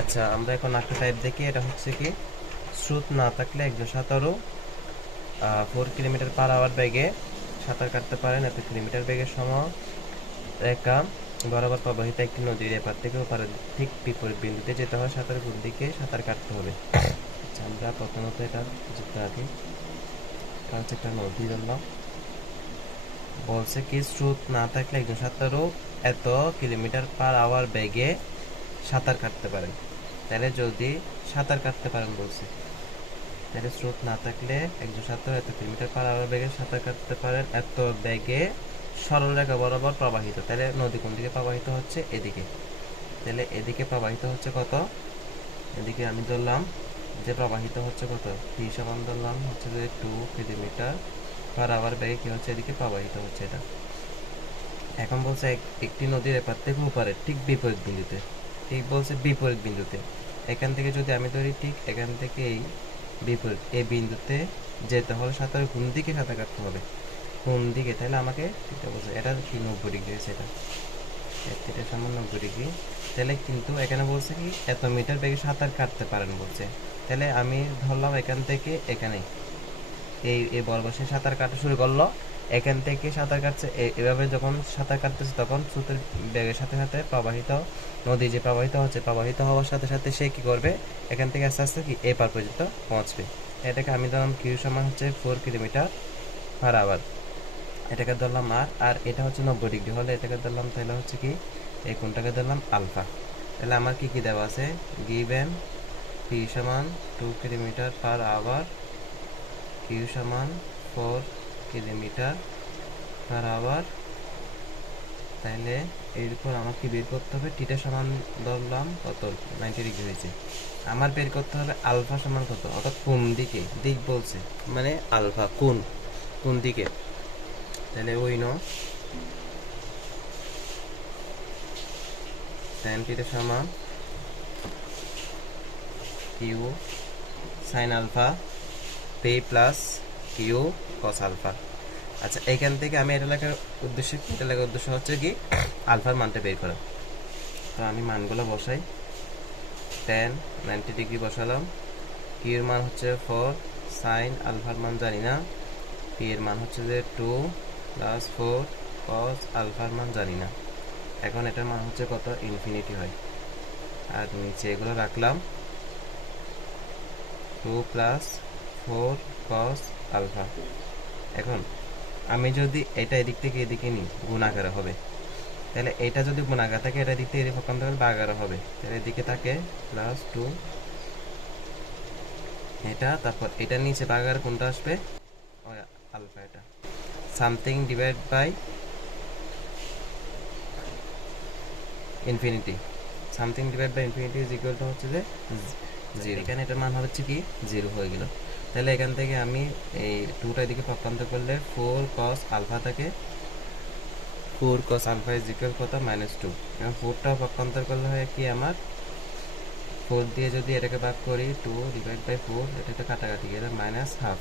আচ্ছা, আমরা এখন একটা টাইপ দেখি। এটা হচ্ছে কি, স্রোত না থাকলে একজন সাঁতারু 4 কিলোমিটার/আওয়ার বেগে সাঁতার কাটতে পারেন। এত কিলোমিটার বেগের রেখা বরাবর প্রবাহিত একটি নদীর এপার থেকে ওপারের ঠিক বিপরীত বিন্দুতে যেতে হয়। সাঁতার কোন দিকে সাঁতার কাটতে হবে? আচ্ছা, আমরা প্রথমত এটা যেতে আগে এটা হচ্ছে একটা নদী ধরলাম। বলছে কি, স্রোত না থাকলে একজন সাঁতারু এত কিলোমিটার/আওয়ার বেগে সাঁতার কাটতে পারেন। তাহলে যদি সাঁতার কাটতে পারেন বলছে, তাহলে স্রোত না থাকলে একজন সাঁতারু এত কিলোমিটার/আওয়ার বেগে সাঁতার কাটতে পারেন। এত বেগে সরলরেখা বরাবর প্রবাহিত, তাহলে নদী কোন দিকে প্রবাহিত হচ্ছে? এদিকে। তাহলে এদিকে প্রবাহিত হচ্ছে কত? এদিকে আমি ধরলাম যে প্রবাহিত হচ্ছে কত, টি সমান ধরলাম হচ্ছে যে 2 কিলোমিটার/আওয়ার বেগে কি হচ্ছে, এদিকে প্রবাহিত হচ্ছে এটা। এখন বলছে একটি নদীর এপার থেকে ওপারে ঠিক বিপরীত বিন্দুতে, ঠিক বলছে বিপরীত বিন্দুতে। এখান থেকে যদি আমি ধরি, ঠিক এখান থেকে এই বিপরীত এই বিন্দুতে যেতে হলে সাঁতার কোন দিকে সাঁতার কাটতে হবে, কোন দিকে? তাহলে আমাকে এটা বলছে, এটা কি 90 ডিগ্রি আছে, এটা সমান 90 ডিগ্রি। তাহলে কিন্তু এখানে বলছে কি এত মিটার বেগে সাঁতার কাটতে পারেন বলছে। তাহলে আমি ধরলাম এখান থেকে এখানে এই এই বর্বশে সাঁতার কাটা শুরু করলো। এখান থেকে সাঁতার কাটছে, এভাবে যখন সাঁতার কাটতেছে তখন স্রোতের বেগের সাথে সাথে প্রবাহিত নদী যে প্রবাহিত হচ্ছে, প্রবাহিত হওয়ার সাথে সাথে সে কি করবে, এখান থেকে আস্তে আস্তে কি এই পার পর্যন্ত পৌঁছবে। এটাকে আমি ধরলাম কিউ সমান হচ্ছে 4 কিলোমিটার/আওয়ার। এটাকে ধরলাম আর এটা হচ্ছে 90 ডিগ্রি হলে এটাকে ধরলাম, তাহলে হচ্ছে কি এই কোনটাকে ধরলাম আলফা। তাহলে আমার কি কি দেওয়া আছে, গিভেন পি সমান 2 কিলোমিটার/আওয়ার, কিউ সমান 4 কিলোমিটার/আওয়ার। তাহলে এরপর আমাকে বের করতে হবে টিটা সমান ধরলাম কত, 90 ডিগ্রি হয়েছে। আমার বের করতে হবে আলফা সমান কত, অর্থাৎ কোন দিকে, দিক বলছে মানে আলফা কোন কোন দিকে। তাহলে ওই tan টিটা সমান Q sine alpha P plus Q cos alpha. আচ্ছা, এখান থেকে আমি এটা লেখার উদ্দেশ্য কি, এটা লেখার উদ্দেশ্য হচ্ছে কি আলফার মানটা বের করা। তো আমি মানগুলো বসাই, tan 90 ডিগ্রি বসালাম, কিউর মান হচ্ছে 4, সাইন আলফার মান জানি না, পি এর মান হচ্ছে যে 2 প্লাস 4 কস আলফার মান জানি না। এখন এটার মান হচ্ছে কত, ইনফিনিটি হয়। আর নিচে এগুলো রাখলাম 2 প্লাস 4 কস আলফা। এখন আমি যদি এটা এদিক থেকে এদিকে নিই, গুণাকারে হবে। তাহলে এটা যদি গুণাকার থাকে, এটা দিক থেকে এদিকে পক্ষান্তর করলে ভাগাকারে হবে। তাহলে এদিকে থাকে প্লাস 2 এটা, তারপর এটা নিচে ভাগাকার কোনটা আসবে, ওই আলফা। এটা something divide by infinity, something divide by infinity is equal to হচ্ছে যে 0। এখানে এটার মান হচ্ছে কি 0 হয়ে গেল। তাহলে এখান থেকে আমি এই 2টা এদিকে পক্ষান্তর করলে 4 cos আলফা থাকে, 4 cos আলফা ইজ ইকুয়াল কত, -2। এখন 4টা পক্ষান্তর করলে হয় কি আমার 4 দিয়ে যদি এটাকে ভাগ করি 2 ডিভাইড বাই 4, এটাকে কাটাকাটি গেলে -হাফ।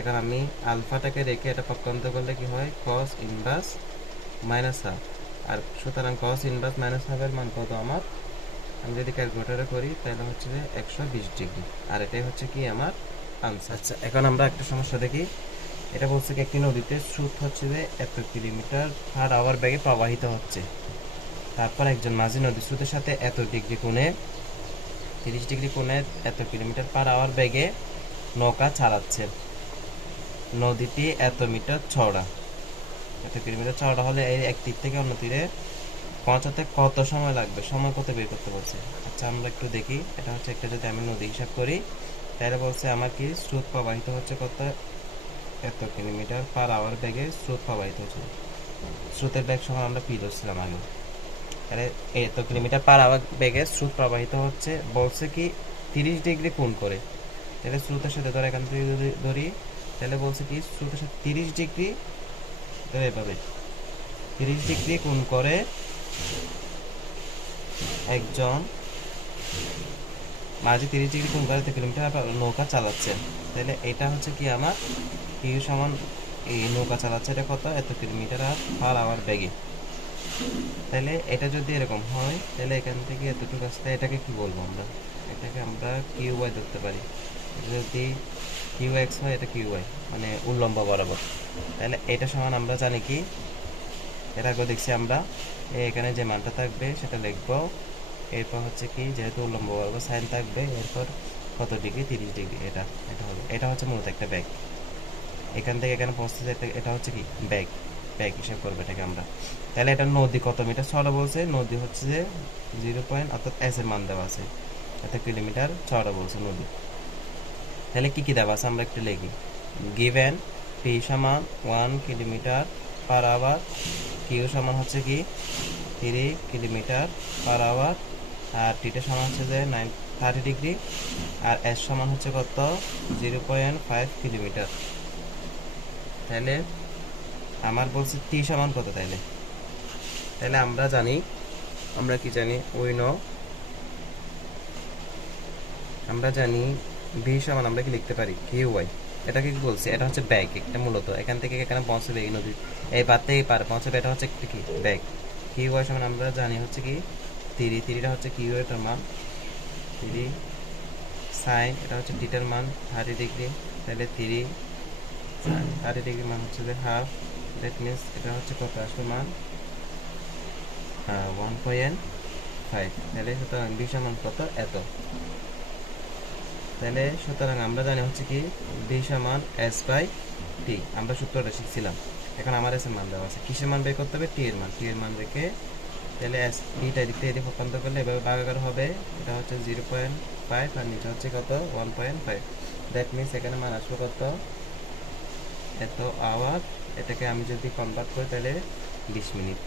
এখন আমি আলফাটাকে রেখে এটা পক্ষান্তর করলে কি হয়, cos ইনভার্স -হাফ। আর সুতরাং cos ইনভার্স -হাফের মান কত আমার, আমি যদি ক্যালকুলেটরে করি তাহলে হচ্ছে যে 120 ডিগ্রি। আর এটাই হচ্ছে কি আমার আনসার। আচ্ছা, এখন আমরা একটা সমস্যা দেখি। এটা বলছে কি একটি নদীতে স্রোত হচ্ছে যে এত কিলোমিটার/আওয়ার বেগে প্রবাহিত হচ্ছে। তারপর একজন মাঝি নদীর স্রোতের সাথে এত ডিগ্রি কোণে 30 ডিগ্রি কোণে এত কিলোমিটার/আওয়ার বেগে নৌকা চালাচ্ছে। নদীটি এত মিটার চওড়া, এত কিলোমিটার চওড়া হলে এই এক তীর থেকে অন্য তীরে পৌঁছাতে কত সময় লাগবে, সময় কত বের করতে বলছে। আচ্ছা, আমরা একটু দেখি। এটা হচ্ছে একটা, যদি আমি নদী হিসাব করি তাহলে বলছে আমার কি স্রোত প্রবাহিত হচ্ছে কত, এত কিলোমিটার/আওয়ার বেগে স্রোত প্রবাহিত হচ্ছে। স্রোতের বেগ সমান আমরা পি ধরছিলাম আগে। তাহলে এত কিলোমিটার/আওয়ার বেগে স্রোত প্রবাহিত হচ্ছে, বলছে কি 30 ডিগ্রি কোণ করে। তাহলে স্রোতের সাথে ধর এখান থেকে যদি ধরি, তাহলে বলছে কি স্রোতের সাথে 30 ডিগ্রি ধরে এভাবে 30 ডিগ্রি কোণ করে একজন মাঝে 30 ডিগ্রি কোণ করে 1 কিলোমিটার নৌকা চালাচ্ছে। তাহলে এটা হচ্ছে কি আমার কিউ সমান, এই নৌকা চালাচ্ছে এটা কত, এত কিলোমিটার/আওয়ার বেগে। তাহলে এটা যদি এরকম হয় তাহলে এখান থেকে এতটুকু আসতে এটাকে কি বলবো আমরা, এটাকে আমরা কিউ ওয়াই ধরতে পারি। যদি কিউ এক্স হয় এটা কিউ ওয়াই মানে উল্লম্ব বরাবর। তাহলে এটা সমান আমরা জানি কি, এর আগে দেখছি আমরা এখানে যে মানটা থাকবে সেটা লিখবো। এরপর হচ্ছে কি, যেহেতু উল্লম্ব বরাবর সাইন থাকবে, এরপর কত ডিগ্রি, 30 ডিগ্রি। এটা এটা হবে, এটা হচ্ছে মূলত একটা ব্যাগ। এখান থেকে এখানে পৌঁছতে এটা হচ্ছে কি ব্যাগ, ব্যাগ হিসাব করবো এটাকে আমরা। তাহলে এটা নদী কত মিটার চড়া বলছে, নদী হচ্ছে যে 0 অর্থাৎ এস এর মান দেওয়া আছে, এত কিলোমিটার চড়া বলছে নদী। তাহলে কি কি দেওয়া আছে আমরা একটু লিখি। গিভেন পি সমান 1 কিলোমিটার পার আওয়ার, কিউ সমান হচ্ছে কি 3 কিলোমিটার পার আওয়ার, আর টিটা সমান হচ্ছে যে 30 ডিগ্রি, আর এস সমান হচ্ছে কত 0.5 কিলোমিটার। তাহলে আমার বলছে টি সমান কত, তাইলে তাহলে আমরা জানি, আমরা কি জানি, আমরা জানি ভি সমান আমরা কি লিখতে পারি কিউ ওয়াই। এটাকে কি বলছি, এটা হচ্ছে ব্যাগ একটা মূলত, এখান থেকে এখানে পৌঁছবে এই নদী, এই পার থেকে পার পৌঁছবে, এটা হচ্ছে একটা কি ব্যাগ। কিউ ওয়াই সমান আমরা জানি হচ্ছে কি 3টা হচ্ছে কিউ এর মান, 3 সাইন, এটা হচ্ছে টিটার মান 30 ডিগ্রি, তাহলে 3 30 ডিগ্রি মান হচ্ছে যে হাফ, দ্যাট মিনস এটা হচ্ছে কত আসবে মান 1.5। তাহলে সুতরাং ভি সমান কত এত। তাহলে সুতরাং আমরা জানি হচ্ছে কি ভি সমান এস বাই টি, আমরা সূত্রটা শিখছিলাম। এখন আমার এস এর মান দেওয়া আছে, কিসের মান বের করতে হবে, টি এর মান, টি এর মান রেখে তাহলে এস টিটা এদিক থেকে এদিকে রূপান্তর করলে এভাবে ভাগাকার হবে, এটা হচ্ছে 0.5 আর নিচে হচ্ছে কত 1.5। দ্যাট মিনস এখানে মান আসবে কত এত আওয়ার। এটাকে আমি যদি কনভার্ট করি তাহলে 20 মিনিট।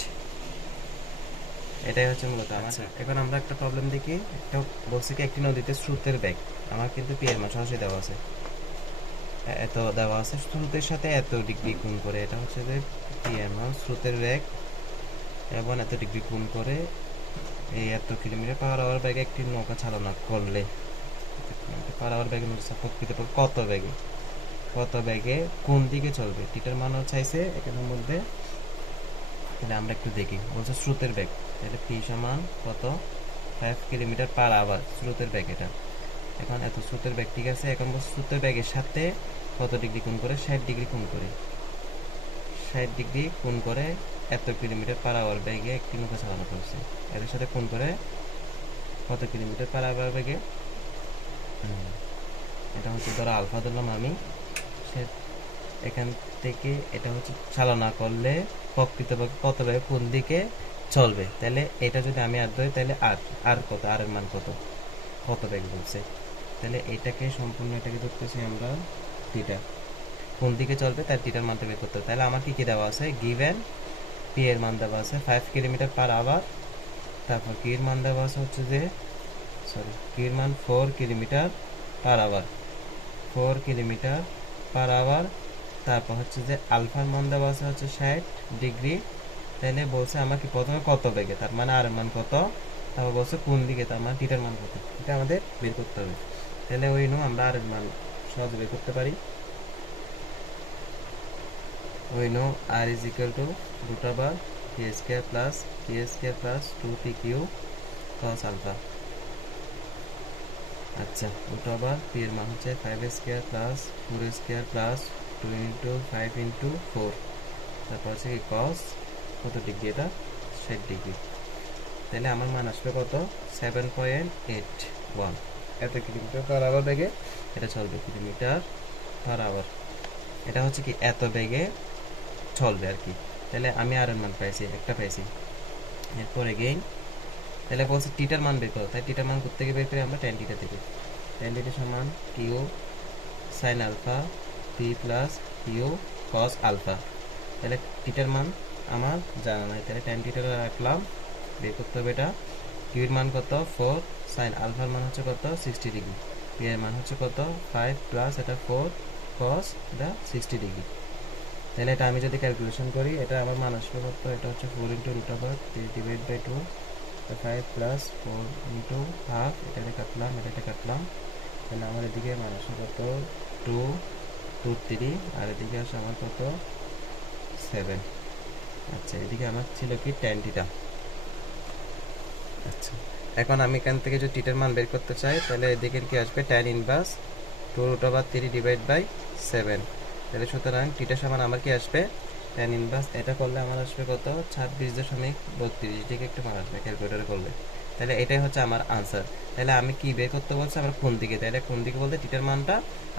এটাই হচ্ছে মূলত আমার। এখন আমরা একটা প্রবলেম দেখি, একটা বলছে কি একটি নদীতে স্রোতের বেগ, আমার কিন্তু পি এর মান সরাসরি দেওয়া আছে, এত দেওয়া আছে, স্রোতের সাথে এত ডিগ্রি গুণ করে, এটা হচ্ছে যে পি এর মান স্রোতের বেগ এবং এত ডিগ্রি গুণ করে এই এত কিলোমিটার পার আওয়ার বেগে একটি নৌকা চালনা করলে, পার আওয়ার বেগে কত বেগে, কত বেগে কোন দিকে চলবে, টিটার মানও চাইছে এখানের মধ্যে। তাহলে আমরা একটু দেখি, বলছে স্রোতের বেগ, তাহলে পি সমান কত 5 কিলোমিটার পার আওয়ার স্রোতের বেগ এটা। এখন এত স্রোতের বেগ ঠিক আছে, এখন বলছে স্রোতের বেগের সাথে কত ডিগ্রি কোণ করে, 60 ডিগ্রি কোণ করে, 60 ডিগ্রি কোণ করে এত কিলোমিটার পার আওয়ার বেগে একটি নৌকা চালানো করছে, এর সাথে কোণ করে কত কিলোমিটার পার আওয়ার বেগে, এটা হচ্ছে ধরো আলফা ধরলাম আমি, সে এখান থেকে এটা হচ্ছে চালনা করলে প্রকৃতপক্ষে কত বেগে কোন দিকে চলবে। তাহলে এটা যদি আমি আর ধরি তাহলে আর আর কত, আর এর মান কত, কত বেগ বলছে, তাহলে এটাকে সম্পূর্ণ এটাকে ধরতেছি আমরা টিটা, কোন দিকে চলবে তার টিটার মানটা বের করতে হবে। তাহলে আমার কি কি দেওয়া আছে, গিভেন পি এর মান দেওয়া আছে 5 কিলোমিটার পার আওয়ার, তারপর কি এর মান দেওয়া আছে হচ্ছে যে কি এর মান 4 kilometre per hour, 4 kilometre per hour, তারপর হচ্ছে যে আলফার মান দেওয়া আছে হচ্ছে 60 ডিগ্রি। তাহলে বলছে আমাকে প্রথমে কত বেগে, তার মানে আর এর মান কত, তারপর বলছে কোন দিকে, তার মানে টিটার মান কত, এটা আমাদের বের করতে হবে। তাহলে ওই আমরা আর এর মান সহজে বের করতে পারি। we know r is equal to root over t square plus 2pq cos alpha। আচ্ছা, root over p এর মান হচ্ছে 5 square plus 4 square plus 2 into 5 into 4, তারপর হচ্ছে কি cos কত ডিগ্রি, এটা 60 ডিগ্রি। তাহলে আমার মান আসবে কত 7.81, এত কিলোমিটার পার আওয়ার বেগে এটা চলবে, কিলোমিটার পার আওয়ার, এটা হচ্ছে কি এত বেগে চলবে আর কি। তাহলে আমি আর এর মান পাইছি, একটা পাইছি। এরপরে গেইন, তাহলে বলছি টিটার মান বের করো, তাই টিটার মান কোথা থেকে বের করি আমরা, ট্যান টিটা থেকে। ট্যান টিটা সমান Q sine alpha P plus Q cos alpha. তাহলে টিটার মান আমার জানা নাই, তাহলে ট্যান টিটা রাখলাম, বের করতে হবে এটা। কিউর মান কত 4, সাইন আলফার মান হচ্ছে কত 60 ডিগ্রি, পি এর মান হচ্ছে কত 5 প্লাস এটা 4 কস এটা 60 ডিগ্রি। তাহলে এটা আমি যদি ক্যালকুলেশন করি, এটা আমার মান আসবে কত, এটা হচ্ছে 4 into root over 3 divide by 2, 5 plus 4 into half, এটাতে কাটলাম এটাতে কাটলাম, তাহলে আমার এদিকে মান আসবে কত 2 3, আর এদিকে আসে আমার কত 7। আচ্ছা, এদিকে আমার ছিল কি ট্যান টিটা। আচ্ছা, এখন আমি এখান থেকে যদি টিটার মান বের করতে চাই, তাহলে এদিকে কি আসবে, ট্যান ইনভার্স 2√3 ডিভাইড বাই 7। তাহলে সুতরাং টিটা সমান আমার কি আসবে, ট্যান ইনভার্স, এটা করলে আমার আসবে কত, 26.32 দিকে একটু মান আসবে ক্যালকুলেটারে করলে। তাহলে এটাই হচ্ছে আমার আনসার। তাহলে আমি কি বের করতে বলছি, আমার কোন দিকে, তাহলে কোন দিকে বলতে টিটার মানটা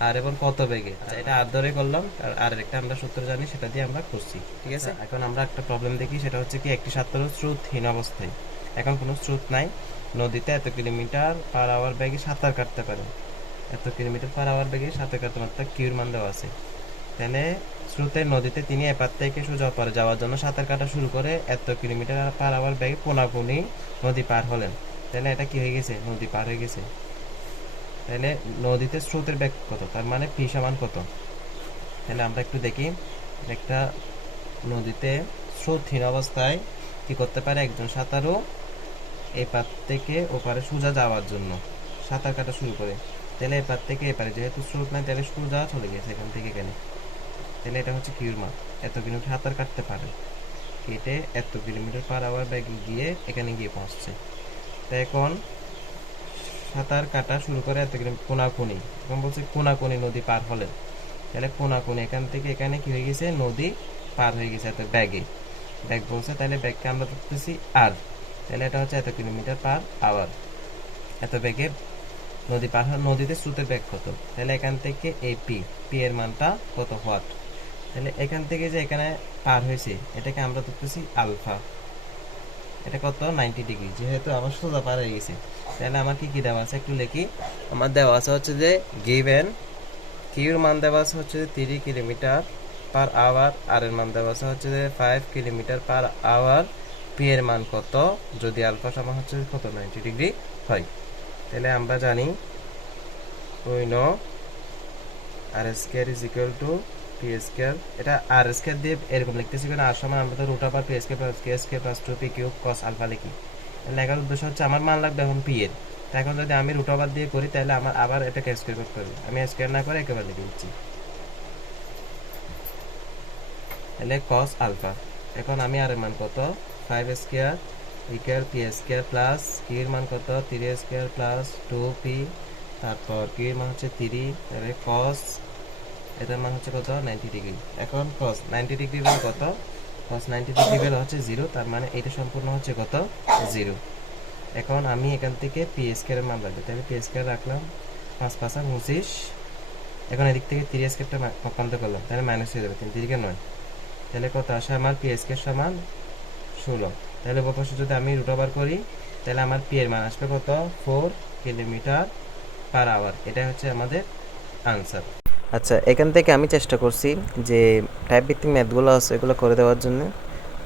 আর এবং কত বেগে। আচ্ছা, এটা আর ধরে করলাম, আর একটা আমরা সূত্র জানি, সেটা দিয়ে আমরা করছি, ঠিক আছে। এখন আমরা একটা প্রবলেম দেখি, সেটা হচ্ছে কি, একটি সাঁতারু স্রোতহীন অবস্থায়, এখন কোনো স্রোত নাই, নদীতে এত কিলোমিটার পার আওয়ার বেগে সাঁতার কাটতে পারে, এত কিলোমিটার পার আওয়ার বেগে সাঁতার কাটতে পারে, তার কিউর মান দেওয়া আছে। তাহলে স্রোতের নদীতে তিনি এপার থেকে সোজা পারে যাওয়ার জন্য সাঁতার কাটা শুরু করে এত কিলোমিটার পার আওয়ার বেগে কোনাকুনি নদী পার হলেন। তাহলে এটা কি হয়ে গেছে, নদী পার হয়ে গেছে। তাহলে নদীতে স্রোতের বেগ কত, তার মানে পি সমান কত। তাহলে আমরা একটু দেখি, একটা নদীতে স্রোতহীন অবস্থায় কি করতে পারে একজন সাঁতারু, এপার থেকে ওপারে সোজা যাওয়ার জন্য সাঁতার কাটা শুরু করে। তাহলে এপার থেকে এপারে যেহেতু স্রোত নাই, তাহলে সোজা চলে গেছে এখান থেকে এখানে। তাহলে এটা হচ্ছে কিউর মান, এত কিলোমিটার সাঁতার কাটতে পারে, কেটে এত কিলোমিটার পার আওয়ার ব্যাগে গিয়ে এখানে গিয়ে পৌঁছছে। তাই এখন সাঁতার কাটা শুরু করে এত কিলোমিটার কোনাকুনি, এখন বলছে কোনাকুনি নদী পার হলেন। তাহলে কোনাকুনি এখান থেকে এখানে কি হয়ে গেছে, নদী পার হয়ে গেছে এত ব্যাগে, ব্যাগ বলছে, তাহলে ব্যাগকে আমরা ধরতেছি আর। তাহলে এটা হচ্ছে এত কিলোমিটার পার আওয়ার, এত বেগে নদী পার হয়। নদীতে স্রোতের বেগ কত, তাহলে এখান থেকে এই পি, পি এর মানটা কত, হোয়াট। তাহলে এখান থেকে যে এখানে পার হয়েছে, এটাকে আমরা ধরতেছি আলফা, এটা কত, 90 ডিগ্রি, যেহেতু আমার সোজা পার হয়ে গেছে। তাহলে আমার কি কি দেওয়া আছে একটু লিখি। আমার দেওয়া আছে হচ্ছে যে গিভেন কিউর মান দেওয়া আছে হচ্ছে যে 3 কিলোমিটার পার আওয়ার, আর এর মান দেওয়া আছে হচ্ছে যে 5 কিলোমিটার পার আওয়ার, পি এর মান কত, যদি আলফা সমান হচ্ছে কত, 90 ডিগ্রি হয়। তাহলে আমরা জানি, we know R square is equal to P square. এটা আর স্কোয়ার দিয়ে এরকম লিখতেছি, কারণ আর সময় আমরা তো root over p square plus k square plus 2p cube cos alpha লিখি। লেখার উদ্দেশ্য হচ্ছে আমার মান লাগবে এখন পি এর। এখন যদি আমি রুট ওভার দিয়ে করি, তাহলে আমার আবার এটাকে স্কোয়ার করতে হবে, আমি স্কোয়ার না করে একেবারে লিখে দিচ্ছি, তাহলে কস আলফা। এখন আমি আর এর মান কত, 5 square equal p square plus কিউর মান কত, 3 স্কোয়ার প্লাস 2p, তারপর কিউর মান হচ্ছে 3, তাহলে কস এটার মান হচ্ছে কত, 90 ডিগ্রি। এখন কস 90 ডিগ্রি ভ্যালু কত, কস 90 ডিগ্রি ভ্যালু হচ্ছে 0, তার মানে এটা সম্পূর্ণ হচ্ছে কত, 0। এখন আমি এখান থেকে পি স্কোয়ার এর মান রাখবো, তাহলে পি স্কোয়ার রাখলাম, 5 5 25। এখন এদিক থেকে 3 স্কোয়ারটা পক্ষান্তর করলাম, তাহলে মাইনাস হয়ে যাবে, 3 3 9। তাহলে কত আসে আমার, পি স্কোয়ার সমান 16। তাহলে বপাশে যদি আমি রুট ওভার করি, তাহলে আমার পি এর মান আসবে কত, 4 কিলোমিটার পার আওয়ার। এটা হচ্ছে আমাদের আনসার। আচ্ছা, এখান থেকে আমি চেষ্টা করছি যে টাইপ ভিত্তিক ম্যাথগুলো আছে এগুলো করে দেওয়ার জন্য।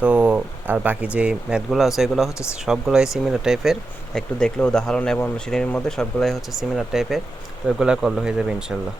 তো আর বাকি যে ম্যাথগুলো আছে এগুলো হচ্ছে সবগুলোই সিমিলার টাইপের, একটু দেখলে উদাহরণ এবং শ্রেণীর মধ্যে সবগুলাই হচ্ছে সিমিলার টাইপের, তো এগুলো করলে হয়ে যাবে ইনশাল্লাহ।